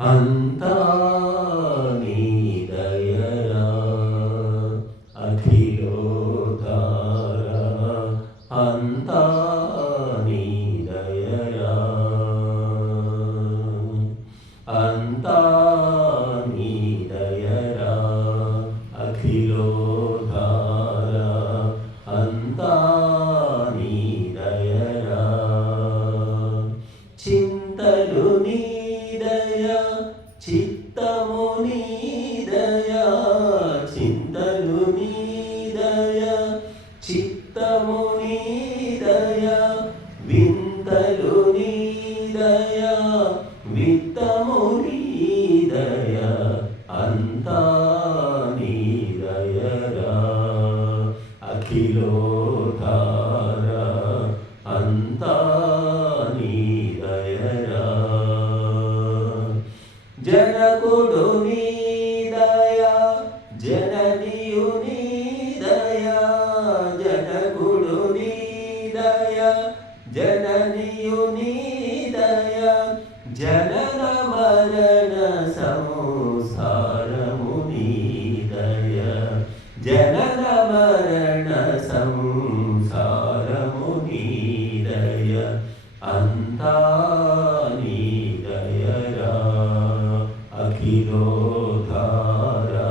అంతా నీ దయరా అఖిలోధారా అంతా నీ దయరా అంతా నీ దయరా అఖిలోధారా అంతా నీ దయరా చింతలు నీ దయా చిత్తము నీ దయా చింతలు నీ దయా చిత్తము నీ దయా వింతలు నీ దయా విత్తము నీ దయా అంతా నీ దయరా అఖిలోధారా అంతా నీ దయరా జనకుడు నీ దయా జననియు నీ దయా జనకుడు నీ దయా జననియు నీ దయా జనన మరణ సంసారము నీ దయా జనన మరణ సంసారము నీ దయా అంతా నీ దయరా అఖిలోధారా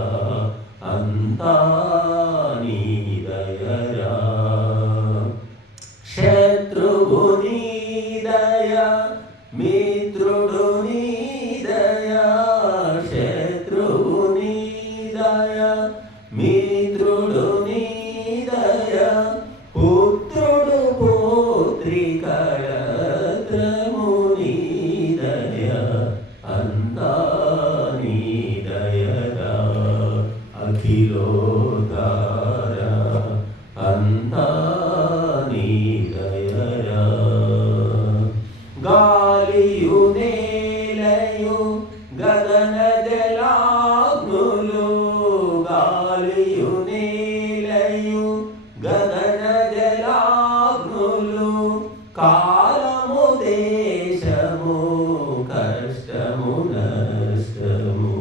అంతా నీ దయరా శత్రువు నీ దయా మిత్రుడు నీ దయా శత్రువు నీ దయా మిత్రుడు నీ దయా పుత్రుడు పుత్రికళత్రము నీ దయా అంతా నీ దయరా అఖిలోధారా అంతా నీ దయరా గాలియు నేలయు గగన జలాగ్నులు గాలియు నేలయు గగన జలాగ్నులు కాలము దేశము కష్టము నష్టము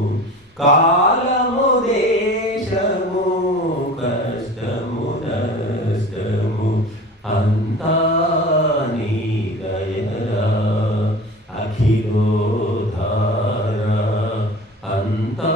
కాలము దేశము కష్టము నష్టము అంతా నీ దయరా అఖిలోధారా అంతా